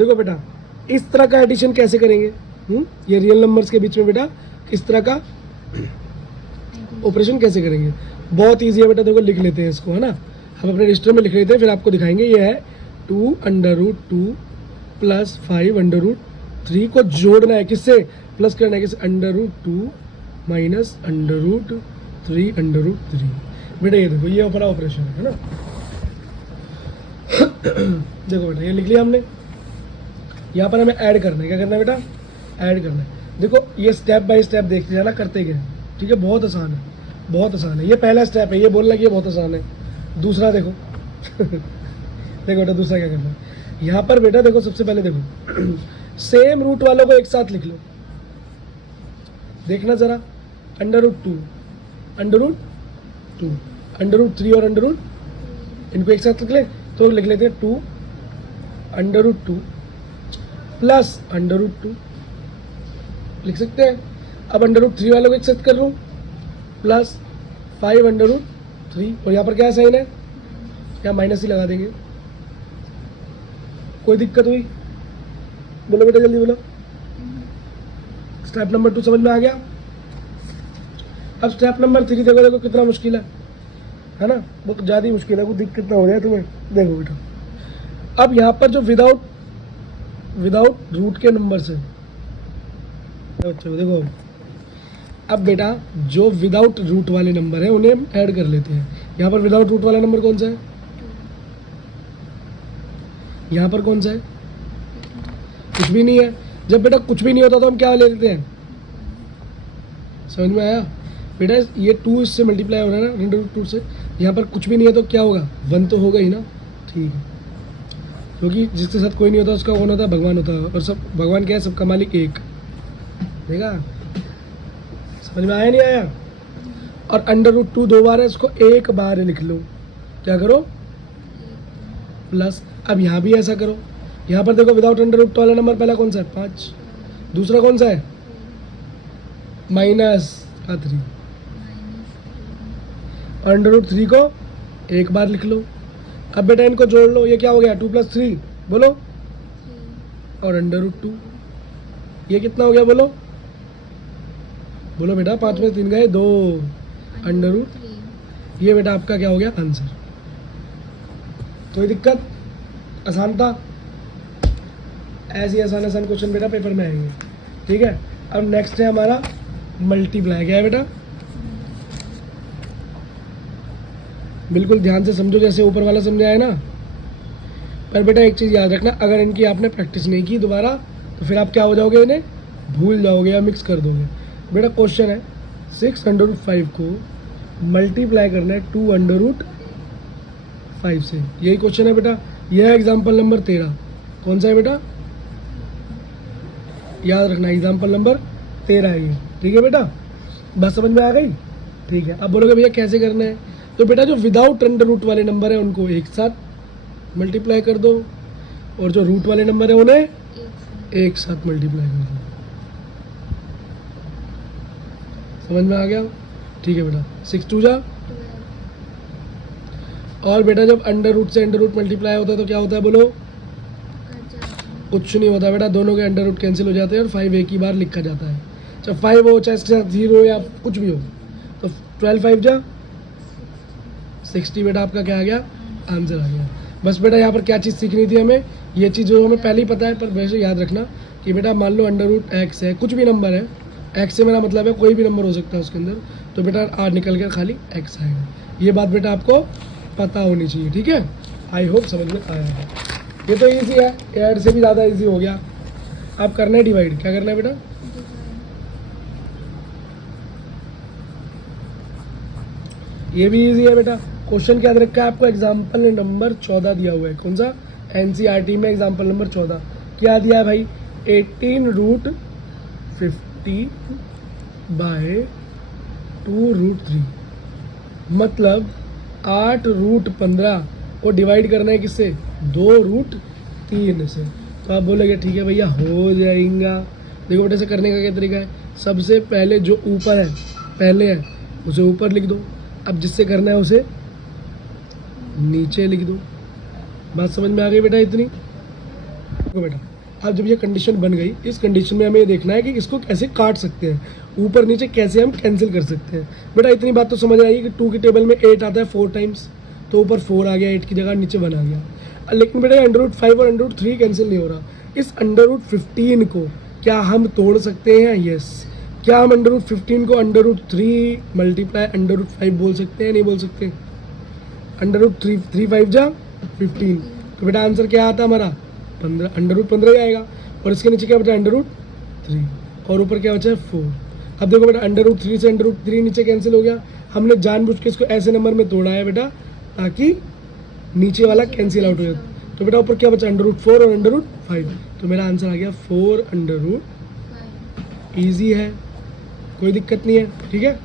देखो बेटा इस तरह का एडिशन कैसे करेंगे, ये रियल नंबर्स के बीच में बेटा इस तरह का ऑपरेशन कैसे करेंगे, बहुत ईजी है बेटा। देखो लिख लेते हैं इसको, है ना, हम अपने रजिस्टर में लिख लेते हैं, फिर आपको दिखाएंगे। ये है 2√2 + 5√3 को जोड़ना है, किससे प्लस करना है, किससे √2 - √3 बेटा। ये देखो ये अपना ऑपरेशन है ना। देखो बेटा ये लिख लिया हमने, यहाँ पर हमें ऐड करना है। क्या करना है बेटा, ऐड करना है। देखो ये स्टेप बाय स्टेप देखते जाना, करते गए, ठीक है, बहुत आसान है, बहुत आसान है। ये पहला स्टेप है, ये बोलना कि ये बहुत आसान है। दूसरा देखो देखो बेटा दूसरा क्या करना है, यहाँ पर बेटा देखो सबसे पहले देखो सेम रूट वालों को एक साथ लिख लो, देखना जरा, √2 √3 और इनको एक साथ लिख ले, तो लिख लेते हैं 2 √2 + √2 लिख सकते हैं। अब √3 वालों को एक साथ कर लूँ + 5√3, और यहाँ पर क्या साइन है, यहाँ माइनस ही लगा देंगे। कोई दिक्कत हुई, बोलो बेटा जल्दी बोलो। स्टेप नंबर 2 समझ में आ गया। अब स्टेप नंबर 3 देखो, देखो कितना मुश्किल है ना, बहुत ज़्यादा ही मुश्किल है, कुछ दिक्कत ना हो जाए तुम्हें। देखो बेटा अब यहाँ पर जो विदाउट रूट के नंबर है, अच्छा देखो अब बेटा जो विदाउट रूट वाले नंबर है उन्हें हम ऐड कर लेते हैं। यहाँ पर विदाउट रूट वाला नंबर कौन सा है, यहाँ पर कौन सा है, कुछ भी नहीं है। जब बेटा कुछ भी नहीं होता तो हम क्या ले लेते हैं, समझ में आया बेटा। ये 2 इससे मल्टीप्लाई हो रहा है ना, √2 से, यहाँ पर कुछ भी नहीं है तो क्या होगा, 1 तो होगा ही ना, ठीक है। क्योंकि जिसके साथ कोई नहीं होता उसका कौन होता है, भगवान होता है, और सब भगवान क्या है, सबका मालिक एक, देखा, समझ में आया नहीं आया। और √2 2 बार है, इसको एक बार लिख लो, क्या करो प्लस। अब यहाँ भी ऐसा करो, यहाँ पर देखो विदाउट √2 वाला नंबर पहला कौन सा है, 5, दूसरा कौन सा है, -3, और √3 को एक बार लिख लो। अब बेटा इनको जोड़ लो, ये क्या हो गया, 2 + 3 बोलो, और √2 ये कितना हो गया, बोलो बोलो बेटा, 5 में 3 गए 2, √, ये बेटा आपका क्या हो गया, आंसर। कोई दिक्कत, आसान था। ऐसे आसान क्वेश्चन बेटा पेपर में आएंगे, ठीक है। अब नेक्स्ट है हमारा मल्टीप्लाई। क्या है बेटा, बिल्कुल ध्यान से समझो, जैसे ऊपर वाला समझाया ना। पर बेटा एक चीज़ याद रखना, अगर इनकी आपने प्रैक्टिस नहीं की दोबारा तो फिर आप क्या हो जाओगे, इन्हें भूल जाओगे या मिक्स कर दोगे। बेटा क्वेश्चन है 6√5 को मल्टीप्लाई करना है 2√5 से, यही क्वेश्चन है बेटा। यह है एग्जाम्पल नंबर 13। कौन सा है बेटा, याद रखना, एग्जाम्पल नंबर 13 है ये, ठीक है बेटा। बस समझ में आ गई, ठीक है। अब बोलोगे भैया कैसे करना है, तो बेटा जो विदाउट √2 वाले नंबर है उनको एक साथ मल्टीप्लाई कर दो, और जो रूट वाले नंबर है उन्हें एक साथ मल्टीप्लाई कर दो। समझ में आ गया, ठीक है बेटा। 6 2 जा, और बेटा जब √2 से √2 मल्टीप्लाई होता है तो क्या होता है, बोलो, कुछ नहीं होता बेटा, दोनों के √2 कैंसिल हो जाते हैं और 5 एक ही बार लिखा जाता है। चाहे 5 हो, चाहे इसके साथ 0 या कुछ भी हो, तो 12 5 जा 60 बेटा आपका क्या आ गया, आंसर आ गया। बस बेटा यहाँ पर क्या चीज़ सीखनी थी हमें, ये चीज़ जो हमें पहले ही पता है, पर वैसे याद रखना कि बेटा मान लो √x है, कुछ भी नंबर है, x से मेरा मतलब है कोई भी नंबर हो सकता है उसके अंदर, तो बेटा r निकल कर खाली x आएगा। ये बात बेटा आपको पता होनी चाहिए, ठीक है। आई होप समझ में आया है। ये तो ईजी है, ऐड से भी ज़्यादा ईजी हो गया। आप करना है डिवाइड, क्या करना है बेटा, ये भी ईजी है बेटा। क्वेश्चन क्या दे रखा है आपको, एग्जाम्पल नंबर 14 दिया हुआ है। कौन सा, NCERT में एग्जाम्पल नंबर 14 क्या दिया है भाई, 18√50/2√3, मतलब 8√15 को डिवाइड करना है किससे, 2√3 से। तो आप बोलोगे ठीक है भैया हो जाएगा। देखो बेटा से करने का क्या तरीका है, सबसे पहले जो ऊपर है पहले है उसे ऊपर लिख दो, अब जिससे करना है उसे नीचे लिख दो। बात समझ में आ गई बेटा इतनी, बेटा अब जब ये कंडीशन बन गई, इस कंडीशन में हमें ये देखना है कि इसको कैसे काट सकते हैं, ऊपर नीचे कैसे हम कैंसिल कर सकते हैं। बेटा इतनी बात तो समझ आई कि 2 की टेबल में 8 आता है 4 टाइम्स, तो ऊपर 4 आ गया 8 की जगह, नीचे 1 आ गया। लेकिन बेटा √5 और √3 कैंसिल नहीं हो रहा। इस √15 को क्या हम तोड़ सकते हैं? यस। क्या हम √15 को √3 मल्टीप्लाई √5 बोल सकते हैं? नहीं बोल सकते। √3 3 5 जा 15, तो बेटा आंसर क्या आता है हमारा? 15, √15 ही आएगा। और इसके नीचे क्या बचा? √3, और ऊपर क्या बचा है? 4। अब देखो बेटा √3 से √3 नीचे कैंसिल हो गया। हमने जानबूझ के इसको ऐसे नंबर में तोड़ा है बेटा ताकि नीचे वाला कैंसिल आउट हो जाए। तो बेटा ऊपर क्या बचा? √4 और √5, तो मेरा आंसर आ गया 4 √। ईजी है, कोई दिक्कत नहीं है, ठीक है।